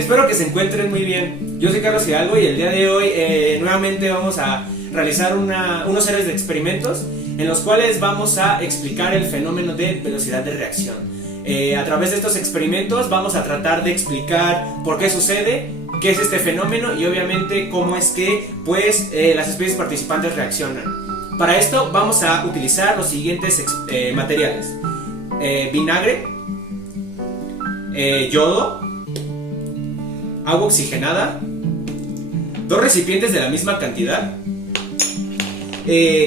Espero que se encuentren muy bien. Yo soy Carlos Hidalgo y el día de hoy nuevamente vamos a realizar unos series de experimentos en los cuales vamos a explicar el fenómeno de velocidad de reacción. A través de estos experimentos vamos a tratar de explicar por qué sucede, qué es este fenómeno y obviamente cómo es que las especies participantes reaccionan. Para esto vamos a utilizar los siguientes materiales: vinagre, yodo, agua oxigenada, dos recipientes de la misma cantidad,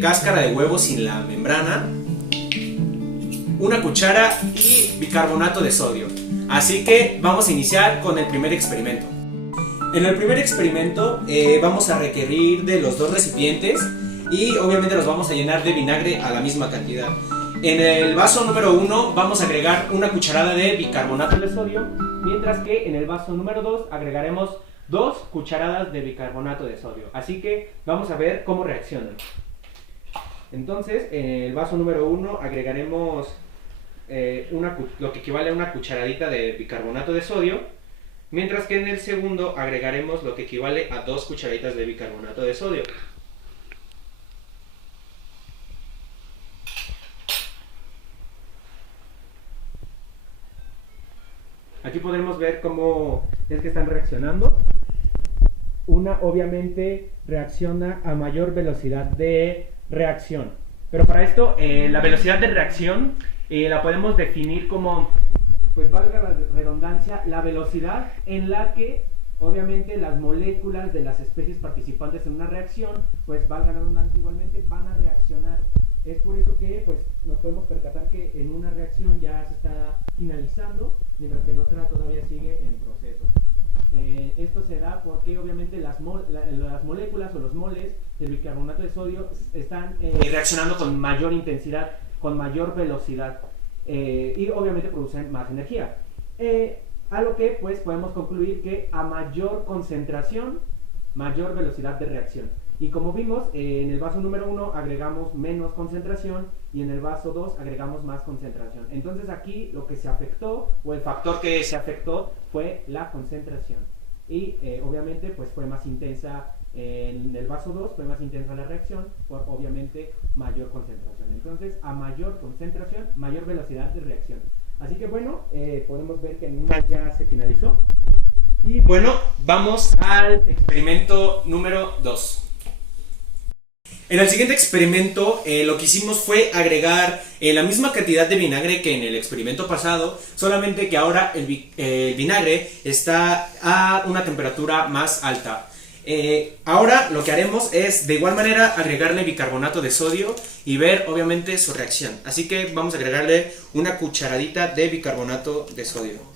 cáscara de huevo sin la membrana, una cuchara y bicarbonato de sodio. Así que vamos a iniciar con el primer experimento. En el primer experimento vamos a requerir de los dos recipientes y obviamente los vamos a llenar de vinagre a la misma cantidad. En el vaso número 1 vamos a agregar una cucharada de bicarbonato de sodio, mientras que en el vaso número 2 agregaremos 2 cucharadas de bicarbonato de sodio. Así que vamos a ver cómo reaccionan. Entonces, en el vaso número 1 agregaremos lo que equivale a una cucharadita de bicarbonato de sodio, mientras que en el segundo agregaremos lo que equivale a 2 cucharaditas de bicarbonato de sodio. Aquí podremos ver cómo es que están reaccionando. Una obviamente reacciona a mayor velocidad de reacción. Pero para esto, la velocidad de reacción la podemos definir como, pues valga la redundancia, la velocidad en la que obviamente las moléculas de las especies participantes en una reacción, pues valga la redundancia igualmente, van a reaccionar. Es por eso que pues nos podemos percatar que en una reacción ya se está finalizando, mientras que en otra todavía sigue en proceso. Esto se da porque obviamente las moléculas o los moles del bicarbonato de sodio están reaccionando con mayor intensidad, con mayor velocidad y obviamente producen más energía. A lo que pues podemos concluir que a mayor concentración, mayor velocidad de reacción. Y como vimos, en el vaso número 1 agregamos menos concentración y en el vaso 2 agregamos más concentración. Entonces aquí lo que se afectó, o el factor que se afectó, fue la concentración. Y obviamente pues fue más intensa en el vaso 2, fue más intensa la reacción por obviamente mayor concentración. Entonces a mayor concentración, mayor velocidad de reacción. Así que bueno, podemos ver que en una ya se finalizó. Y bueno, vamos al experimento número 2. En el siguiente experimento lo que hicimos fue agregar la misma cantidad de vinagre que en el experimento pasado, solamente que ahora el vinagre está a una temperatura más alta. Ahora lo que haremos es de igual manera agregarle bicarbonato de sodio y ver obviamente su reacción. Así que vamos a agregarle una cucharadita de bicarbonato de sodio.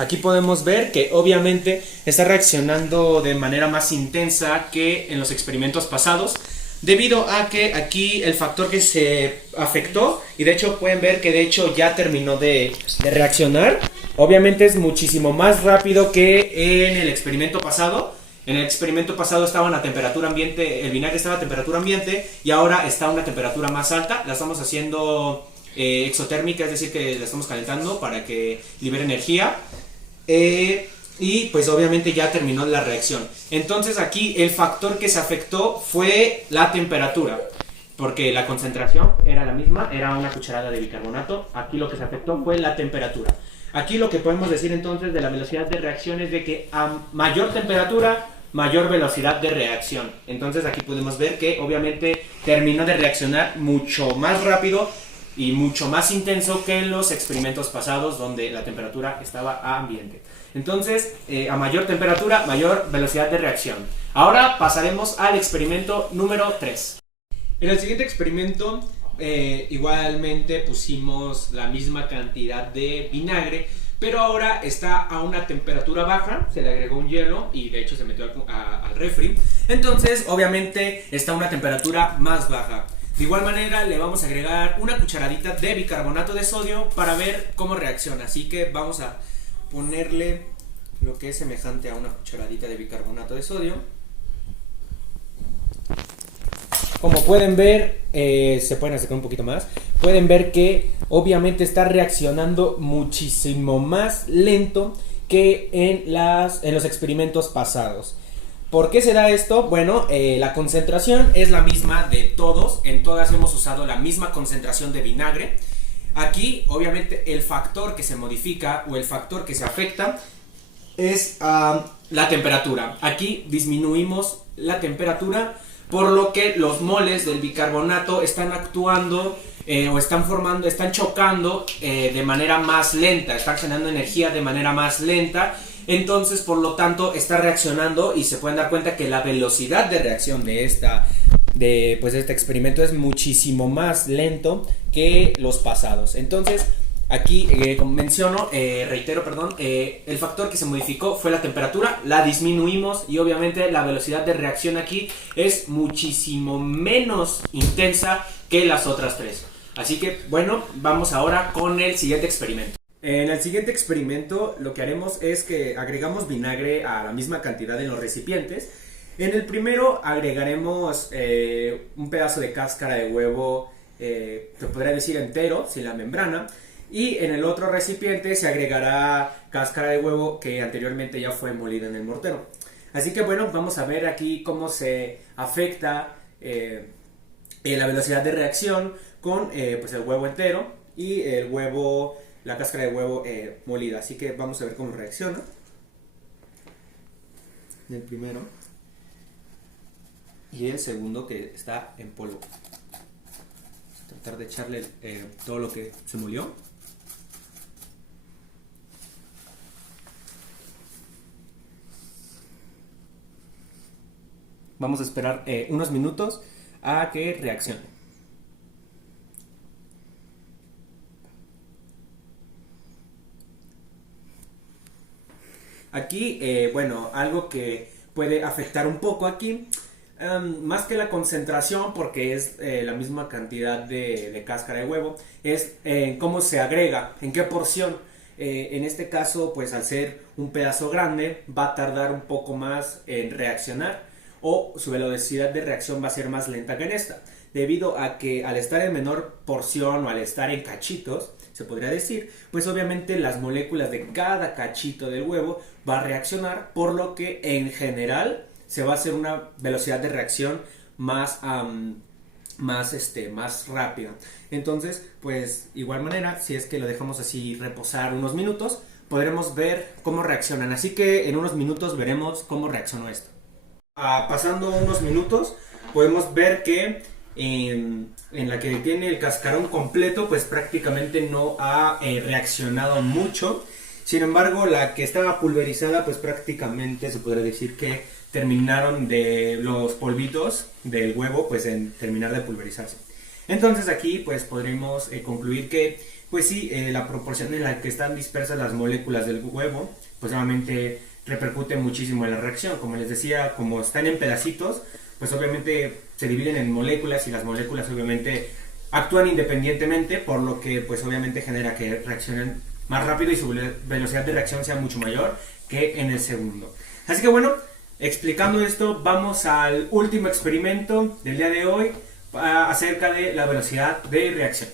Aquí podemos ver que obviamente está reaccionando de manera más intensa que en los experimentos pasados, debido a que aquí el factor que se afectó, y de hecho pueden ver que de hecho ya terminó de reaccionar, obviamente es muchísimo más rápido que en el experimento pasado. En el experimento pasado estaban a temperatura ambiente, el vinagre estaba a temperatura ambiente y ahora está a una temperatura más alta. La estamos haciendo exotérmica, es decir que la estamos calentando para que libere energía. Y pues obviamente ya terminó la reacción. Entonces aquí el factor que se afectó fue la temperatura, porque la concentración era la misma, era una cucharada de bicarbonato. Aquí lo que se afectó fue la temperatura. Aquí lo que podemos decir entonces de la velocidad de reacción es de que a mayor temperatura, mayor velocidad de reacción. Entonces aquí podemos ver que obviamente terminó de reaccionar mucho más rápido y mucho más intenso que en los experimentos pasados, donde la temperatura estaba a ambiente. Entonces, a mayor temperatura, mayor velocidad de reacción. Ahora pasaremos al experimento número 3. En el siguiente experimento, igualmente pusimos la misma cantidad de vinagre, pero ahora está a una temperatura baja, se le agregó un hielo y de hecho se metió al refri. Entonces, obviamente, está a una temperatura más baja. De igual manera le vamos a agregar una cucharadita de bicarbonato de sodio para ver cómo reacciona. Así que vamos a ponerle lo que es semejante a una cucharadita de bicarbonato de sodio. como pueden ver, se pueden acercar un poquito más, pueden ver que obviamente está reaccionando muchísimo más lento que en los experimentos pasados. ¿Por qué se da esto? Bueno, la concentración es la misma de todos, en todas hemos usado la misma concentración de vinagre. Aquí, obviamente, el factor que se modifica o el factor que se afecta es la temperatura. Aquí disminuimos la temperatura, por lo que los moles del bicarbonato están actuando están chocando de manera más lenta, están generando energía de manera más lenta. Entonces, por lo tanto, está reaccionando y se pueden dar cuenta que la velocidad de reacción de este experimento es muchísimo más lento que los pasados. Entonces, aquí reitero, el factor que se modificó fue la temperatura, la disminuimos y obviamente la velocidad de reacción aquí es muchísimo menos intensa que las otras tres. Así que, bueno, vamos ahora con el siguiente experimento. En el siguiente experimento lo que haremos es que agregamos vinagre a la misma cantidad en los recipientes. En el primero agregaremos un pedazo de cáscara de huevo, se podría decir entero, sin la membrana. Y en el otro recipiente se agregará cáscara de huevo que anteriormente ya fue molida en el mortero. Así que bueno, vamos a ver aquí cómo se afecta la velocidad de reacción con el huevo entero y la cáscara de huevo molida. Así que vamos a ver cómo reacciona. El primero y el segundo que está en polvo. Tratar de echarle todo lo que se molió. Vamos a esperar unos minutos a que reaccione. Aquí, algo que puede afectar un poco aquí, más que la concentración, porque es la misma cantidad de cáscara de huevo, es cómo se agrega, en qué porción. En este caso, pues al ser un pedazo grande, va a tardar un poco más en reaccionar, o su velocidad de reacción va a ser más lenta que en esta, debido a que al estar en menor porción o al estar en cachitos, se podría decir, pues obviamente las moléculas de cada cachito del huevo va a reaccionar, por lo que en general se va a hacer una velocidad de reacción más rápida. Entonces, pues igual manera, si es que lo dejamos así reposar unos minutos, podremos ver cómo reaccionan. Así que en unos minutos veremos cómo reaccionó esto. Pasando unos minutos, podemos ver que en la que tiene el cascarón completo, pues prácticamente no ha reaccionado mucho. Sin embargo, la que estaba pulverizada, pues prácticamente se podría decir que terminaron de los polvitos del huevo, pues en terminar de pulverizarse. Entonces aquí pues podremos concluir que pues sí, la proporción en la que están dispersas las moléculas del huevo, pues obviamente repercute muchísimo en la reacción. Como les decía, como están en pedacitos, pues obviamente se dividen en moléculas y las moléculas obviamente actúan independientemente, por lo que pues obviamente genera que reaccionen más rápido y su velocidad de reacción sea mucho mayor que en el segundo. Así que bueno, explicando esto, vamos al último experimento del día de hoy acerca de la velocidad de reacción.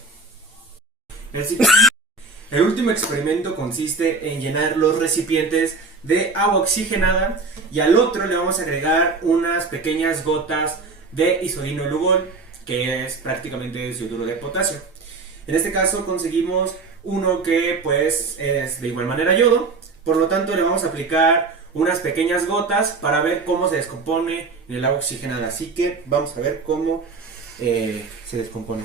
El último experimento consiste en llenar los recipientes de agua oxigenada y al otro le vamos a agregar unas pequeñas gotas de isodinolugol, que es prácticamente cianuro de potasio. En este caso conseguimos uno que pues es de igual manera yodo, por lo tanto le vamos a aplicar unas pequeñas gotas para ver cómo se descompone en el agua oxigenada. Así que vamos a ver cómo se descompone.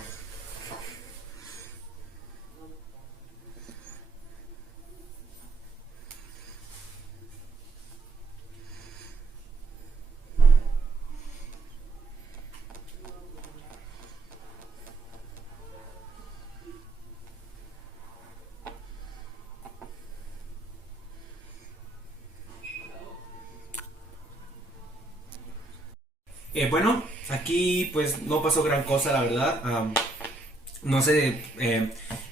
Bueno, aquí pues no pasó gran cosa, la verdad. No sé,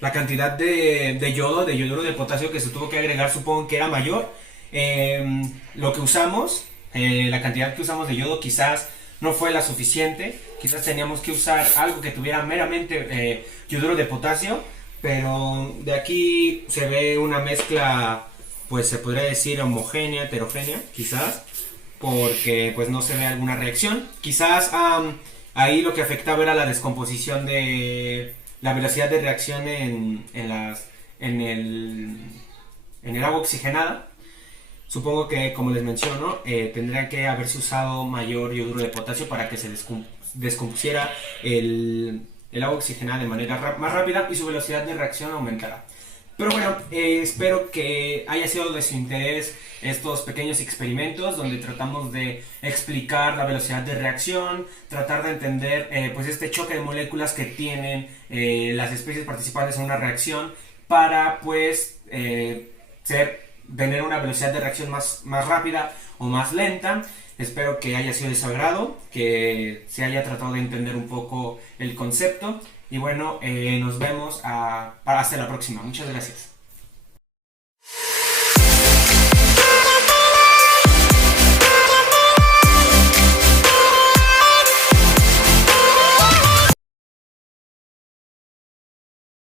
la cantidad de yoduro de potasio que se tuvo que agregar, supongo que era mayor. Lo que usamos, la cantidad que usamos de yodo quizás no fue la suficiente. Quizás teníamos que usar algo que tuviera meramente yoduro de potasio, pero de aquí se ve una mezcla, pues se podría decir homogénea, heterogénea, quizás, porque pues no se ve alguna reacción. Quizás ahí lo que afectaba era la descomposición de la velocidad de reacción en el agua oxigenada. Supongo que, como les menciono, tendría que haberse usado mayor yoduro de potasio para que se descompusiera el agua oxigenada de manera más rápida y su velocidad de reacción aumentara. Pero bueno, espero que haya sido de su interés estos pequeños experimentos donde tratamos de explicar la velocidad de reacción, tratar de entender pues este choque de moléculas que tienen las especies participantes en una reacción para pues tener una velocidad de reacción más rápida o más lenta. Espero que haya sido de su agrado, que se haya tratado de entender un poco el concepto. Y bueno, nos vemos hasta la próxima. Muchas gracias.